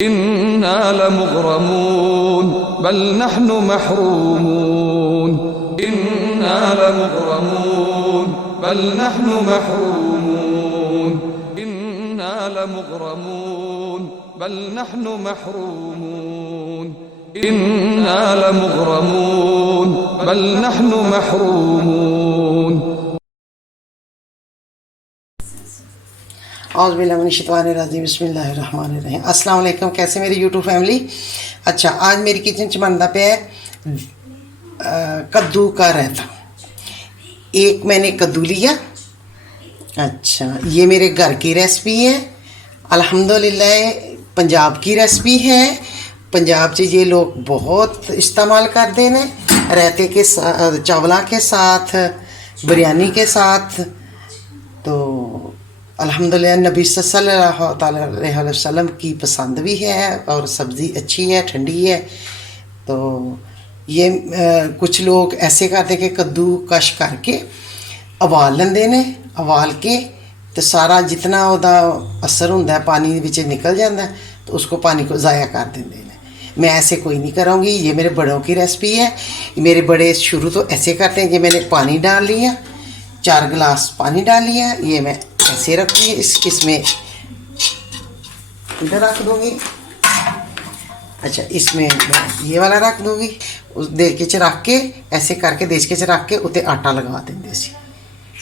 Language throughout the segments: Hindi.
इन्ना लमुग़रमून बल नहनु महरूमून इन्ना लमुग़रमून बल नहनु महरूमून इन्ना लमुग़रमून बल नहनु महरूमून इन्ना लमुग़रमून बल नहनु महरूमून। औज़ुबिल्लाहिमिनश्शैतानिर्रजीम बिस्मिल्लाहिर्रहमानिर्रहीम। अस्सलाम वालेकुम। कैसे मेरी यूट्यूब फैमिली। अच्छा, आज मेरी किचन च बनता पे कद्दू का रायता। एक मैंने कद्दू लिया। अच्छा, ये मेरे घर की रेसिपी है, अल्हम्दुलिल्लाह पंजाब की रेसिपी है। पंजाब से ये लोग बहुत इस्तेमाल करते हैं रायते के साथ, चावला के साथ, बिरयानी के साथ। तो अल्हम्दुलिल्लाह नबी सल्लल्लाहु अलैहि वसल्लम की पसंद भी है और सब्ज़ी अच्छी है, ठंडी है। तो ये कुछ लोग ऐसे करते कि कद्दू कश करके उबाल लेंदे ने, उबाल के तो सारा जितना उदा असर होंदा है पानी विच निकल जाता है, तो उसको पानी को ज़ाया कर देंदे ने। मैं ऐसे कोई नहीं करूँगी, ये मेरे बड़ों की रेसिपी है। मेरे बड़े शुरू तो ऐसे करते हैं कि मैंने पानी डाल लिया, 4 गिलास पानी डाल लिया, ये मैं ऐसे रखूँगी। इसमें इधर रख दूँगी। अच्छा, इसमें मैं ये वाला रख दूँगी। उस देचके च रख के ऐसे करके देचके च रख के उत्ते आटा लगा देंगे सी।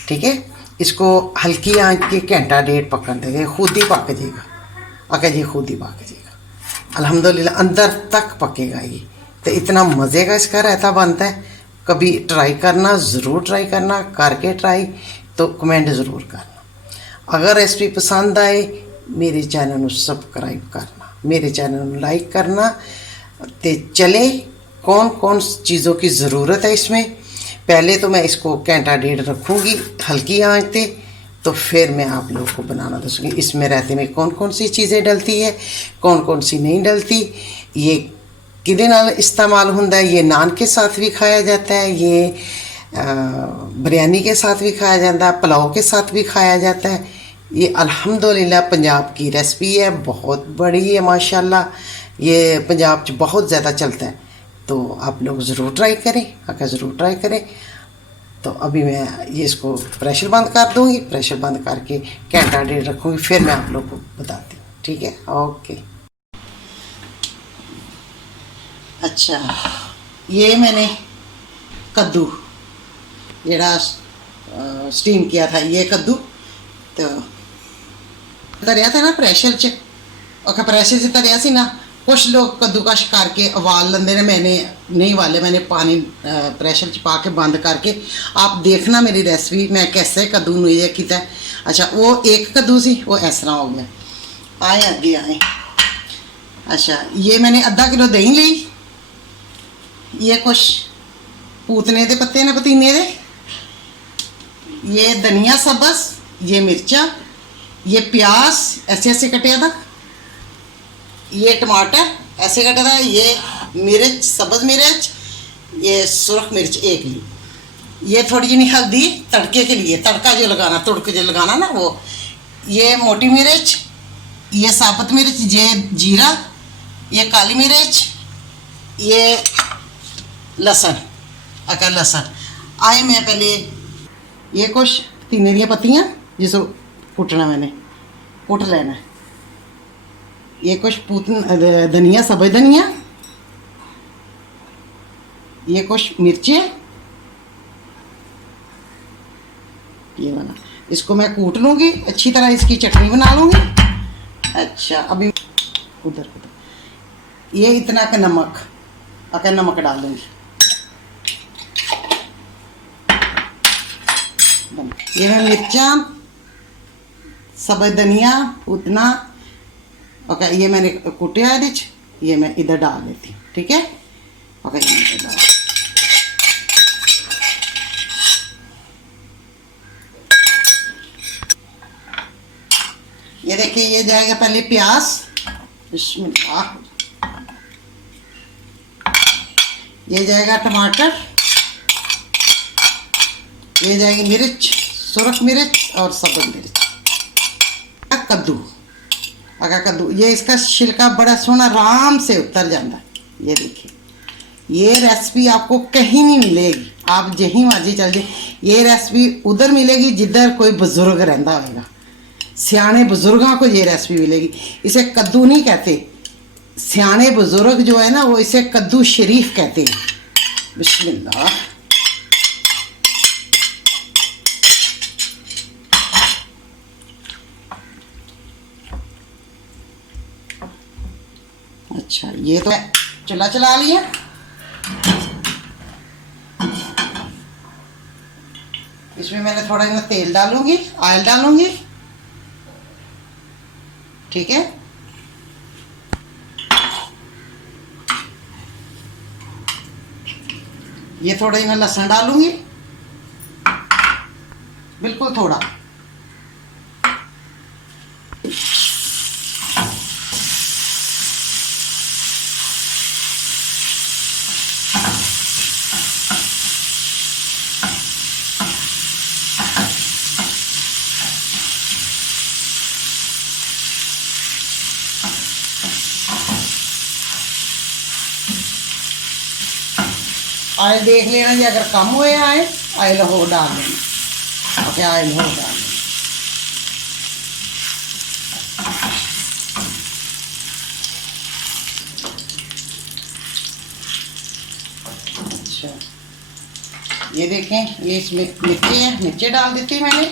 ठीक है, इसको हल्की आंच के घंटा डेढ़ पकन देंगे, खुद ही पक जाएगा। अगर ये खुद ही पक जाएगा अल्हम्दुलिल्लाह, अंदर तक पकेगा ये। तो इतना मज़े का इसका रायता बनता है। कभी ट्राई करना, ज़रूर ट्राई करना, करके ट्राई तो कमेंट ज़रूर करना। अगर रेसिपी पसंद आए मेरे चैनल को सब्सक्राइब करना, मेरे चैनल को लाइक करना। तो चले कौन कौन चीज़ों की ज़रूरत है इसमें। पहले तो मैं इसको घंटा डेढ़ रखूँगी हल्की आंच पे, तो फिर मैं आप लोगों को बनाना दसूँगी इसमें रायते में कौन कौन सी चीज़ें डलती है, कौन कौन सी नहीं डलती। ये किदे नाल इस्तेमाल होता है। ये नान के साथ भी खाया जाता है, ये बिरयानी के साथ भी खाया जाता है, पुलाव के साथ भी खाया जाता है। ये अल्हम्दुलिल्लाह पंजाब की रेसिपी है, बहुत बड़ी है माशाल्लाह। ये पंजाब च बहुत ज़्यादा चलता है, तो आप लोग ज़रूर ट्राई करें। अगर ज़रूर ट्राई करें तो अभी मैं ये इसको प्रेशर बंद कर दूँगी। प्रेशर बंद करके घंटा डेढ़ रखूँगी, फिर मैं आप लोग को बताती हूँ। ठीक है, ओके। अच्छा, ये मैंने कद्दू जरा स्टीम किया था, ये कद्दू तो तरिया था ना प्रेशर च। और प्रेशर से तरिया सी ना, कुछ लोग कद्दूकश करके उबाल लेंदे ने, मैंने नहीं वाले, मैंने पानी प्रेशर च पा के बंद करके। आप देखना मेरी रेसिपी मैं कैसे कद्दू नूं ये कीता। अच्छा, वो एक कद्दू सी वो इस तरह हो गया। आए अगे आए। अच्छा, ये मैंने आधा किलो दही ली। ये कुछ पूतने के पत्ते ने पुदीने दे, ये धनिया सब्ज़, ये मिर्चा, ये प्याज ऐसे ऐसे कटिया था, ये टमाटर ऐसे कटा था, ये मिर्च सब्ज़ मिर्च, ये सुरख मिर्च एक ली, ये थोड़ी जी हल्दी तड़के के लिए, तड़का जो लगाना, तुड़क जो लगाना ना वो, ये मोटी मिर्च, ये साबुत मिर्च, ये जीरा, ये काली मिर्च, ये लहसुन, अगर लहसुन आए। मैं पहले ये कुछ तीने दी पत्तियाँ जिसको कुटना, मैंने कुट लेना है। ये कुछ धनिया सब्ज़ धनिया, ये कुछ मिर्चें, ये वाला इसको मैं कूट लूँगी अच्छी तरह, इसकी चटनी बना लूँगी। अच्छा, अभी उधर ये इतना का नमक, अगर नमक डाल दूँगी। ये है मिर्चा, सब्ज़ धनिया, पुदीना, ओके। ये मैंने कुटिया है, ये मैं इधर डाल देती हूँ। ठीक है, ओके। ये देखिए, ये जाएगा पहले प्याज, ये जाएगा टमाटर, ये जाएगी मिर्च, सुरख मिर्च और सब्ज़ मिर्च, कद्दू, अगर कद्दू, ये इसका छिलका बड़ा सोना आराम से उतर जाता है। ये देखिए, ये रेसिपी आपको कहीं नहीं मिलेगी, आप जहीं मर्जी चल जाए, ये रेसिपी उधर मिलेगी जिधर कोई बुजुर्ग रहता होगा, सियाने बुजुर्गों को ये रेसिपी मिलेगी। इसे कद्दू नहीं कहते, सियाने बुजुर्ग जो है ना वो इसे कद्दू शरीफ कहते हैं। बिस्मिल्लाह। अच्छा, ये तो चूल्हा चला लिया। इसमें मैंने थोड़ा सा तेल डालूंगी, ऑयल डालूंगी, ठीक है। ये थोड़ा ही मैं लहसुन डालूंगी, बिल्कुल थोड़ा। ऑयल देख लेना जी, अगर कम हुए ऑयल हो डाल देना। ओके, ऑयल हो डाल देना। अच्छा, ये देखें, ये इसमें मिर्ची है, मिर्ची डाल देती मैंने।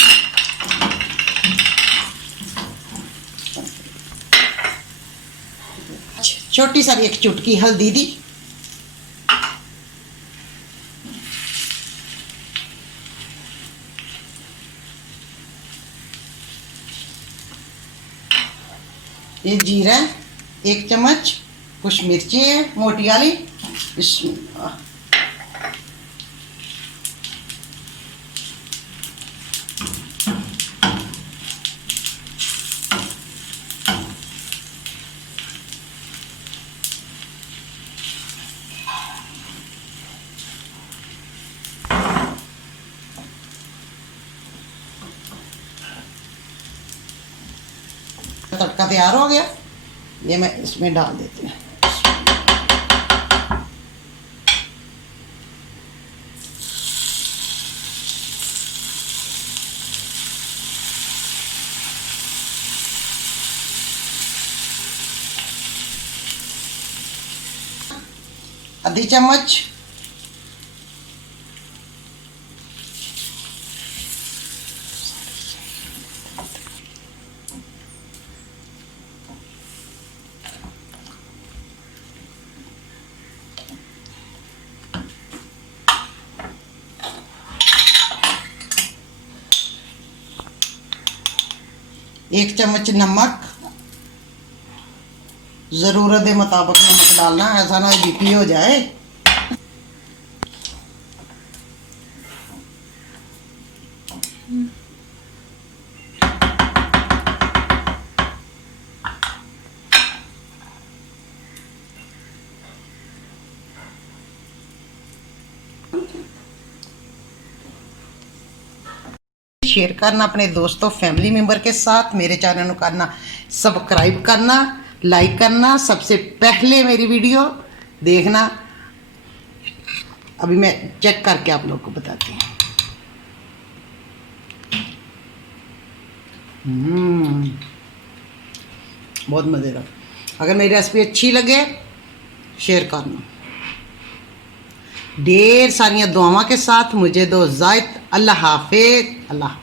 छोटी सा एक चुटकी हल्दी दी। ये जीरा 1 चम्मच, कुछ मिर्ची है मोटी वाली। बिस्मिल्लाह। तड़का तैयार हो गया, ये मैं इसमें डाल देती हूँ। आधी चम्मच एक चम्मच नमक, ज़रूरत के मुताबिक नमक डालना, ऐसा ना बीपी हो जाए। शेयर करना अपने दोस्तों फैमिली मेंबर के साथ, मेरे चैनल को करना सब्सक्राइब करना, लाइक करना, सबसे पहले मेरी वीडियो देखना। अभी मैं चेक करके आप लोग को बताती हूँ। बहुत मज़ेदार। अगर मेरी रेसिपी अच्छी लगे शेयर करना। ढेर सारियाँ दुआओं के साथ मुझे दो इजाज़त। अल्लाह हाफिज़। अल्लाह।